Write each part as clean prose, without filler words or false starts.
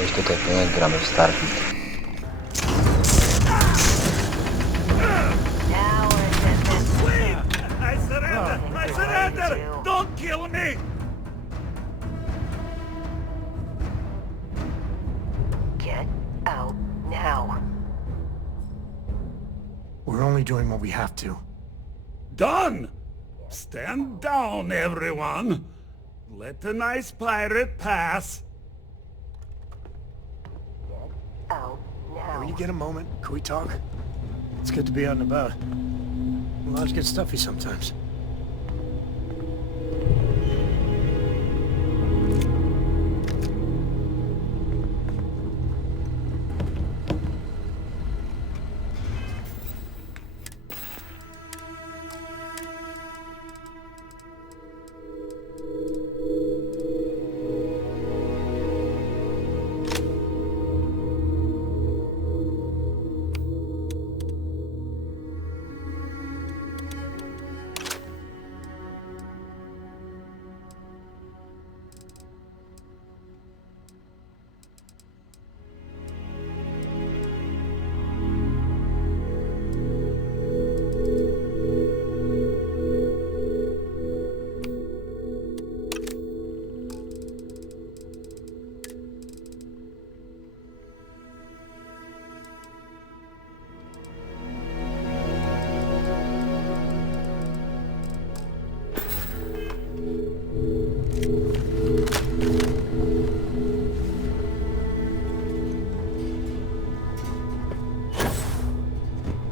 Cześć, tutaj Pionek, gramy w Starfield. I surrender! I surrender! Don't kill me! Get out now. We're only doing what we have to. Done! Stand down, everyone! Let the nice pirate pass! Out now. When you get a moment, can we talk? It's good to be out and about. Lives get stuffy sometimes.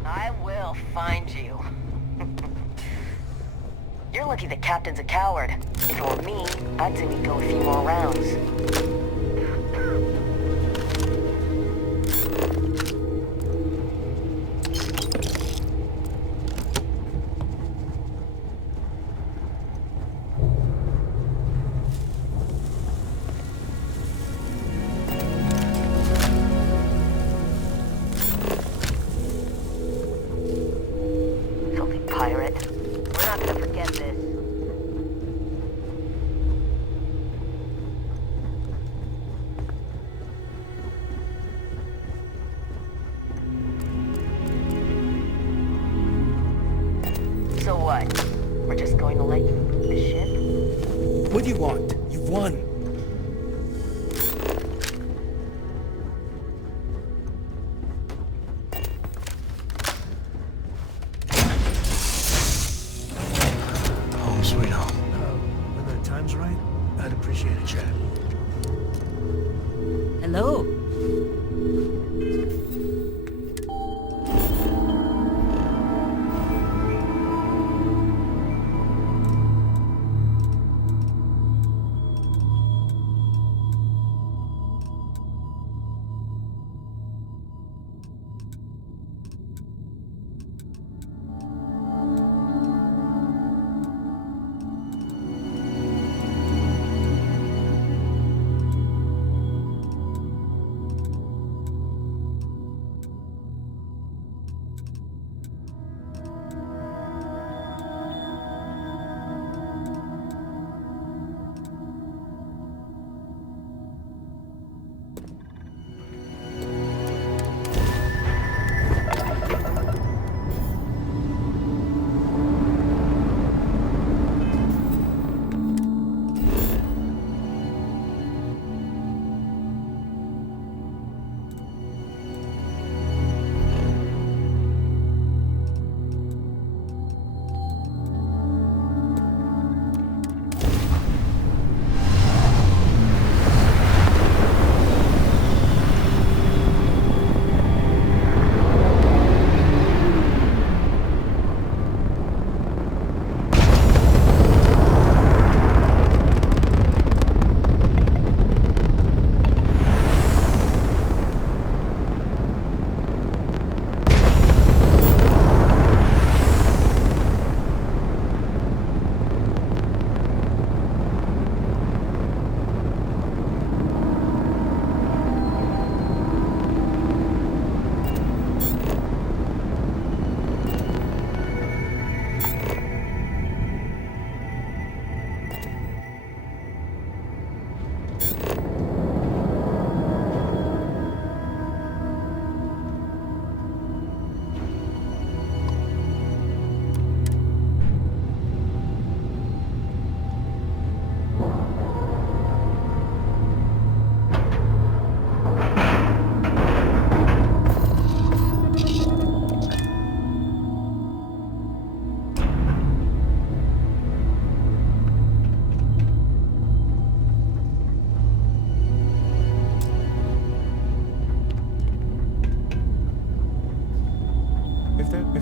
I will find you. You're lucky the captain's a coward. If it were me, I'd say we'd go a few more rounds. Filthy pirate. We're not gonna forget this. So what? We're just going to let you leave the ship? What do you want? You've won. Home sweet home. When the time's right, I'd appreciate a chat. Hello.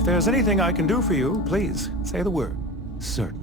there's anything I can do for you, please say the word. Certainly.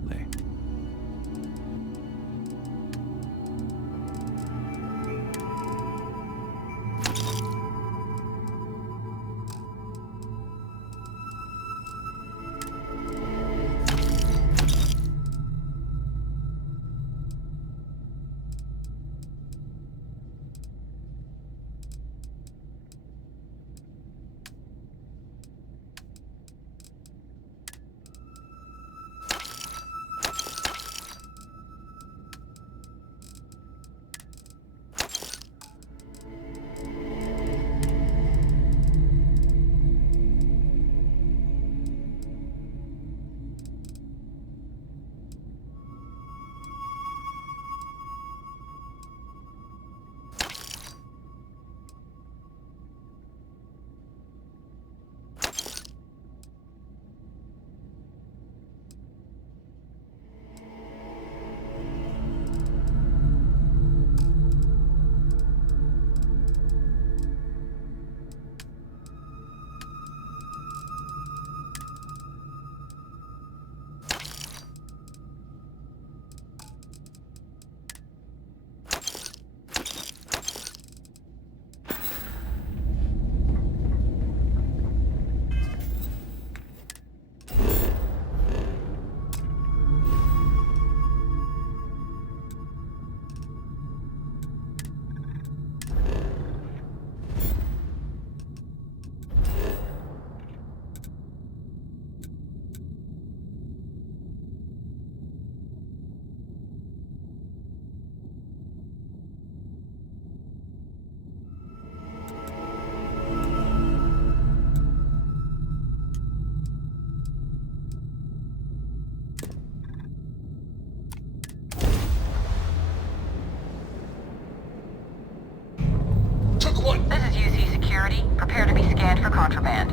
This is UC Security. Prepare to be scanned for contraband.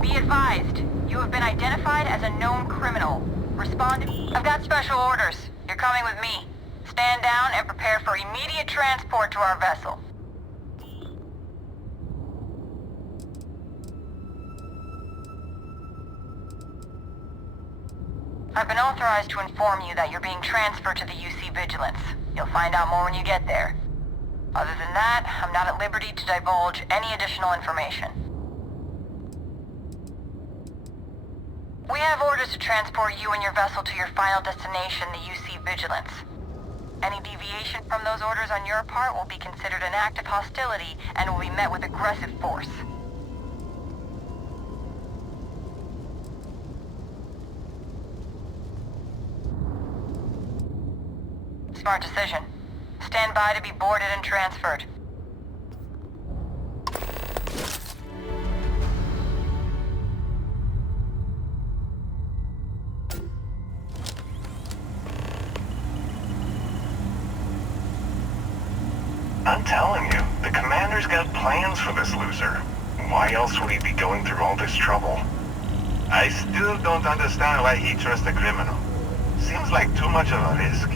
Be advised, you have been identified as a known criminal. Respond. I've got special orders. You're coming with me. Stand down and prepare for immediate transport to our vessel. I've been authorized to inform you that you're being transferred to the UC Vigilance. You'll find out more when you get there. Other than that, I'm not at liberty to divulge any additional information. We have orders to transport you and your vessel to your final destination, the UC Vigilance. Any deviation from those orders on your part will be considered an act of hostility and will be met with aggressive force. Smart decision. Stand by to be boarded and transferred. I'm telling you, the commander's got plans for this loser. Why else would he be going through all this trouble? I still don't understand why he trusts a criminal. Seems like too much of a risk.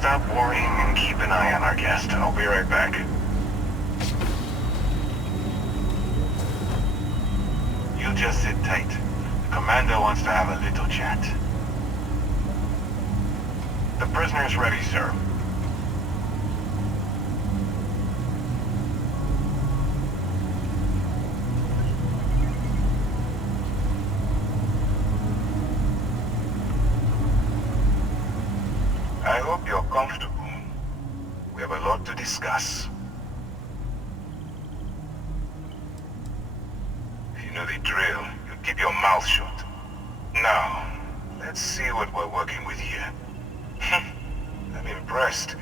Stop worrying and keep an eye on our guest. I'll be right back. You just sit tight. The commander wants to have a little chat. The prisoner is ready, sir. I hope you're comfortable. We have a lot to discuss. If you know the drill, you keep your mouth shut. Now, let's see what we're working with here. I'm impressed.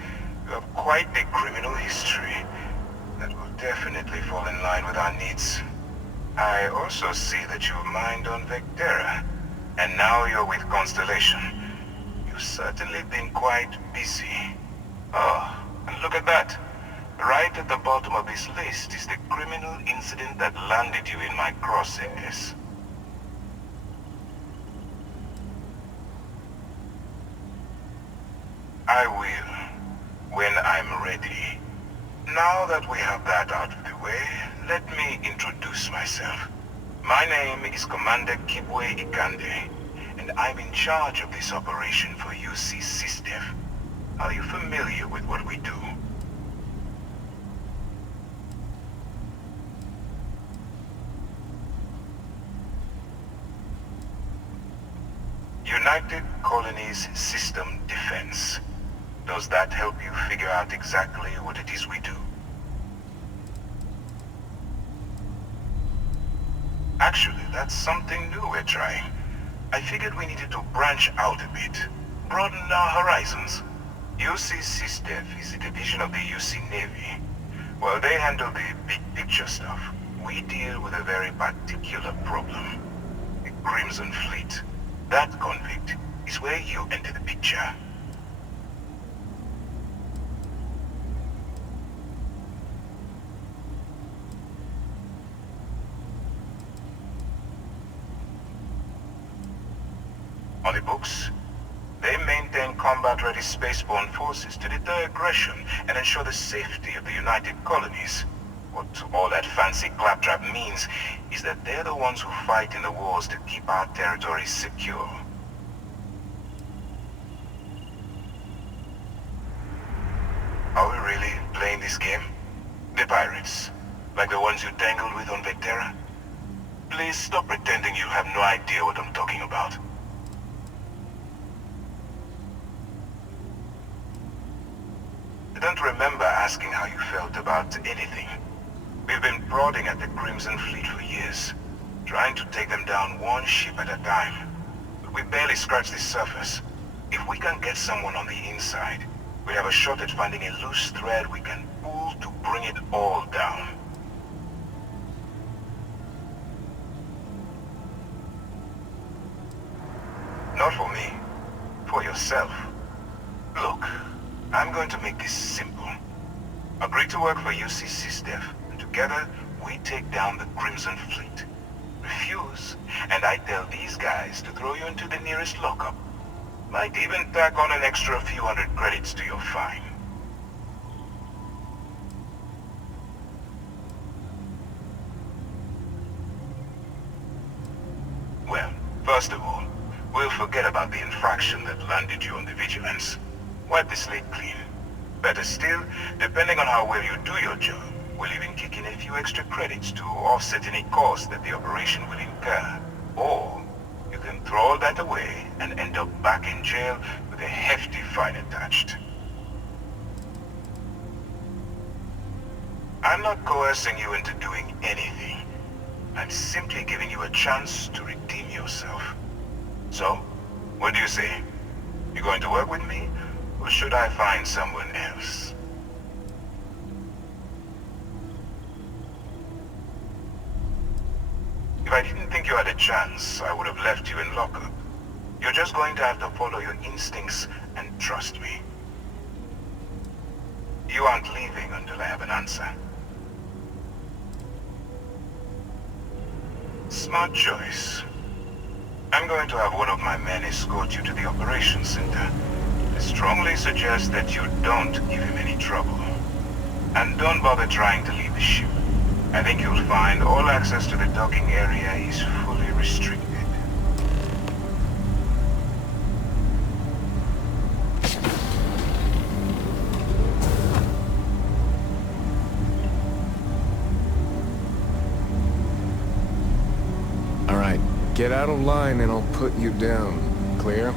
You have quite the criminal history. That will definitely fall in line with our needs. I also see that you've mined on Vectera, and now you're with Constellation. You've certainly been quite busy. Oh, and look at that. Right at the bottom of this list is the criminal incident that landed you in my crosshairs. I will. when I'm ready. Now that we have that out of the way, let me introduce myself. My name is Commander Kibwe Ikande, and I'm in charge of this operation for UC SysDef. Are you familiar with what we do? United Colonies System Defense. Does that help you figure out exactly what it is we do? Actually, that's something new we're trying. I figured we needed to branch out a bit, broaden our horizons. UC SysDef is a division of the UC Navy. While they handle the big picture stuff, we deal with a very particular problem. The Crimson Fleet. That conflict is where you enter the picture. On the books, they maintain combat-ready spaceborne forces to deter aggression and ensure the safety of the United Colonies. What all that fancy claptrap means is that they're the ones who fight in the wars to keep our territories secure. Are we really playing this game? The pirates, like the ones you tangled with on Vectera? Please stop pretending you have no idea what I'm talking about. I don't remember asking how you felt about anything. We've been prodding at the Crimson Fleet for years, trying to take them down one ship at a time. But we barely scratched the surface. If we can get someone on the inside, we have a shot at finding a loose thread we can pull to bring it all down. Not for me. For yourself. Look, I'm going to make this simple. Agree to work for UC SysDef, and together we take down the Crimson Fleet. Refuse, and I tell these guys to throw you into the nearest lockup. Might even tack on an extra few hundred credits to your fine. Well, first of all, we'll forget about the infraction that landed you on the Vigilance. Wipe the slate clean. Better still, depending on how well you do your job, we'll even kick in a few extra credits to offset any cost that the operation will incur. Or, you can throw all that away and end up back in jail with a hefty fine attached. I'm not coercing you into doing anything. I'm simply giving you a chance to redeem yourself. So, what do you say? You going to work with me? Or should I find someone else? If I didn't think you had a chance, I would have left you in lockup. You're just going to have to follow your instincts and trust me. You aren't leaving until I have an answer. Smart choice. I'm going to have one of my men escort you to the operations center. I strongly suggest that you don't give him any trouble. And don't bother trying to leave the ship. I think you'll find all access to the docking area is fully restricted. All right, get out of line and I'll put you down. Clear?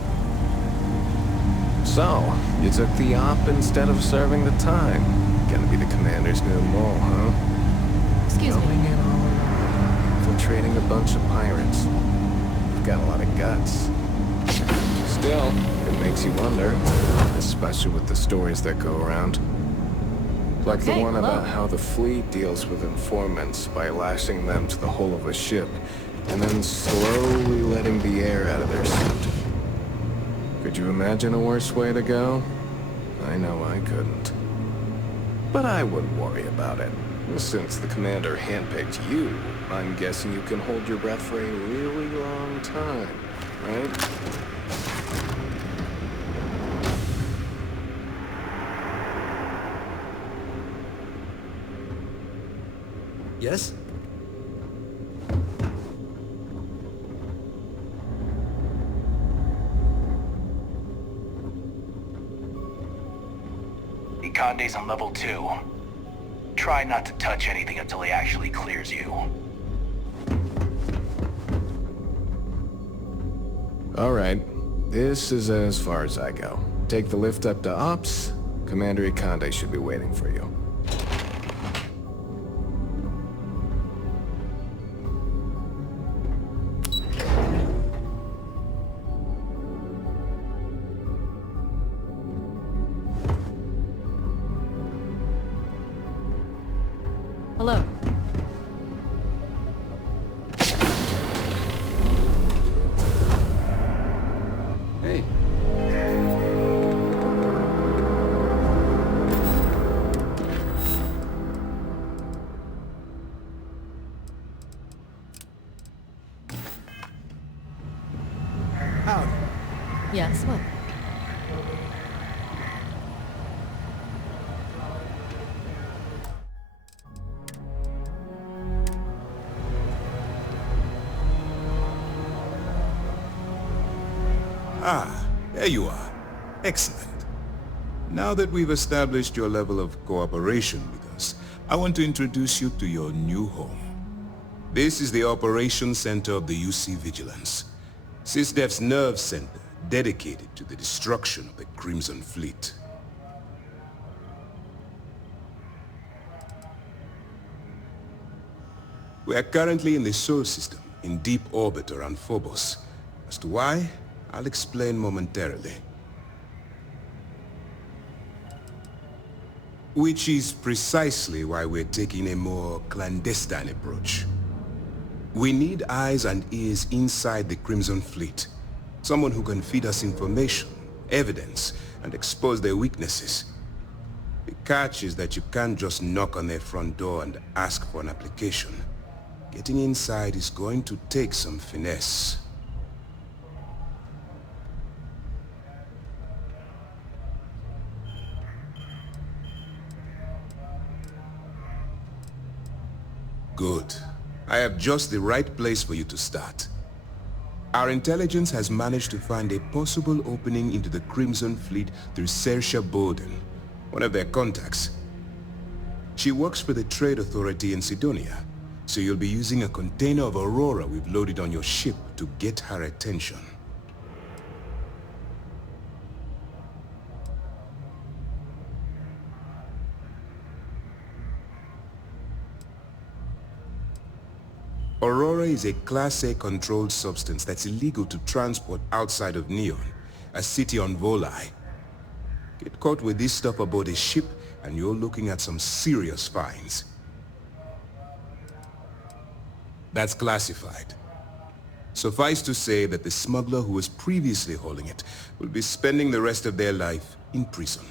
So, you took the op instead of serving the time. Gonna be the commander's new mole, huh? Excuse me. Going in all alone, infiltrating a bunch of pirates. You've got a lot of guts. Still, it makes you wonder, especially with the stories that go around. Like the Hey, one hello. about how the fleet deals with informants by lashing them to the hull of a ship, and then slowly letting the air out of their suit. Could you imagine a worse way to go? I know I couldn't. But I wouldn't worry about it. Since the commander handpicked you, I'm guessing you can hold your breath for a really long time, right? Yes? Conde's on level 2. Try not to touch anything until he actually clears you. Alright, this is as far as I go. Take the lift up to Ops. Commander Ikande should be waiting for you. Hello. Hey. Howdy. Yes, what? Ah, there you are. Excellent. Now that we've established your level of cooperation with us, I want to introduce you to your new home. This is the Operations Center of the UC Vigilance, SysDef's nerve center dedicated to the destruction of the Crimson Fleet. We are currently in the Sol system, in deep orbit around Phobos. As to why, I'll explain momentarily. Which is precisely why we're taking a more clandestine approach. We need eyes and ears inside the Crimson Fleet. Someone who can feed us information, evidence, and expose their weaknesses. The catch is that you can't just knock on their front door and ask for an application. Getting inside is going to take some finesse. Good. I have just the right place for you to start. Our intelligence has managed to find a possible opening into the Crimson Fleet through Saoirse Bowden, one of their contacts. She works for the Trade Authority in Sidonia, so you'll be using a container of Aurora we've loaded on your ship to get her attention. Aurora is a Class A controlled substance that's illegal to transport outside of Neon, a city on Volai. Get caught with this stuff aboard a ship and you're looking at some serious fines. That's classified. Suffice to say that the smuggler who was previously hauling it will be spending the rest of their life in prison.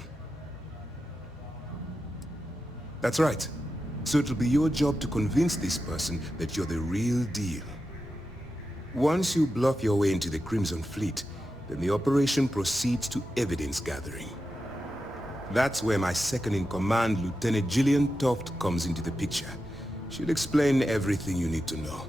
That's right. So it'll be your job to convince this person that you're the real deal. Once you bluff your way into the Crimson Fleet, then the operation proceeds to evidence gathering. That's where my second-in-command, Lieutenant Gillian Toft, comes into the picture. She'll explain everything you need to know.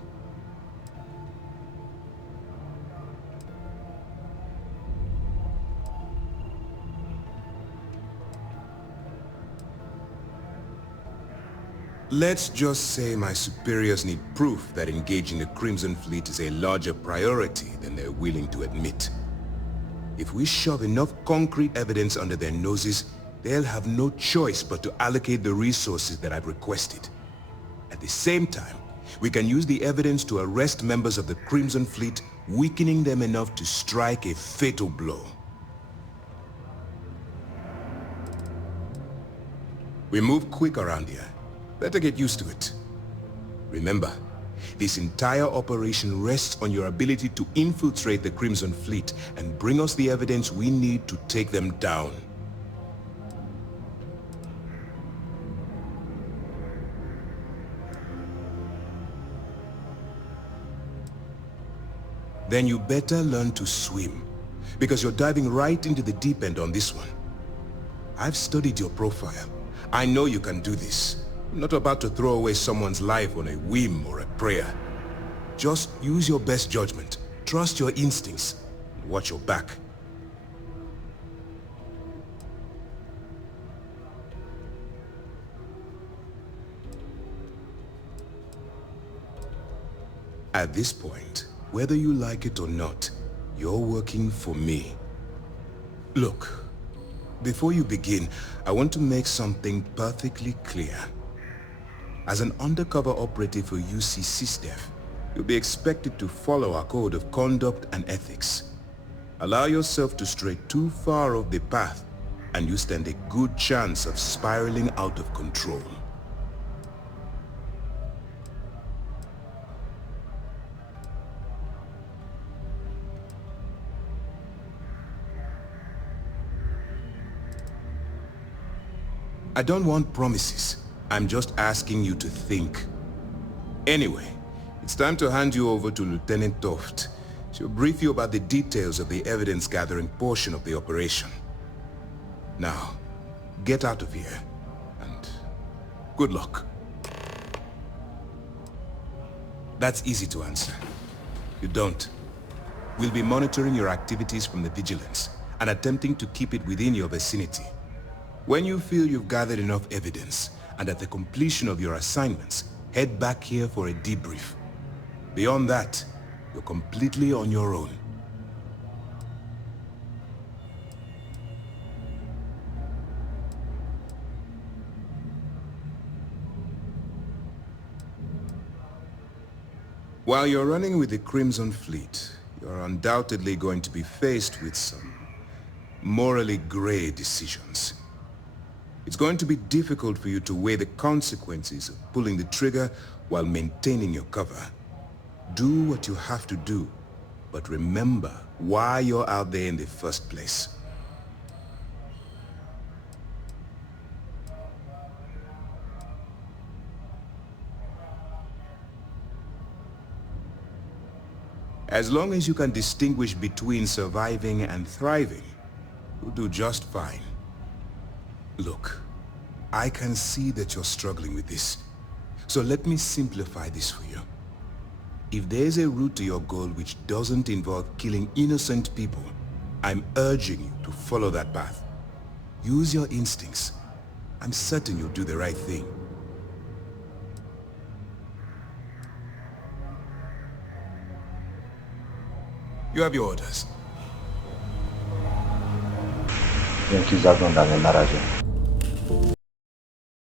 Let's just say my superiors need proof that engaging the Crimson Fleet is a larger priority than they're willing to admit. If we shove enough concrete evidence under their noses, they'll have no choice but to allocate the resources that I've requested. At the same time, we can use the evidence to arrest members of the Crimson Fleet, weakening them enough to strike a fatal blow. We move quick around here. Better get used to it. Remember, this entire operation rests on your ability to infiltrate the Crimson Fleet and bring us the evidence we need to take them down. Then you better learn to swim, because you're diving right into the deep end on this one. I've studied your profile. I know you can do this. I'm not about to throw away someone's life on a whim or a prayer. Just use your best judgment. Trust your instincts. And watch your back. At this point, whether you like it or not, you're working for me. Look, before you begin, I want to make something perfectly clear. As an undercover operative for UC SysDev, you'll be expected to follow our code of conduct and ethics. Allow yourself to stray too far off the path, and you stand a good chance of spiraling out of control. I don't want promises. I'm just asking you to think. Anyway, it's time to hand you over to Lieutenant Toft. She'll brief you about the details of the evidence-gathering portion of the operation. Now, get out of here, and good luck. That's easy to answer. You don't. We'll be monitoring your activities from the Vigilance, and attempting to keep it within your vicinity. When you feel you've gathered enough evidence, and at the completion of your assignments, head back here for a debrief. Beyond that, you're completely on your own. While you're running with the Crimson Fleet, you're undoubtedly going to be faced with some morally gray decisions. It's going to be difficult for you to weigh the consequences of pulling the trigger while maintaining your cover. Do what you have to do, but remember why you're out there in the first place. As long as you can distinguish between surviving and thriving, you'll do just fine. Look, I can see that you're struggling with this. So let me simplify this for you. If there's a route to your goal which doesn't involve killing innocent people, I'm urging you to follow that path. Use your instincts. I'm certain you'll do the right thing. You have your orders. Dzięki za oglądanie. Na razie.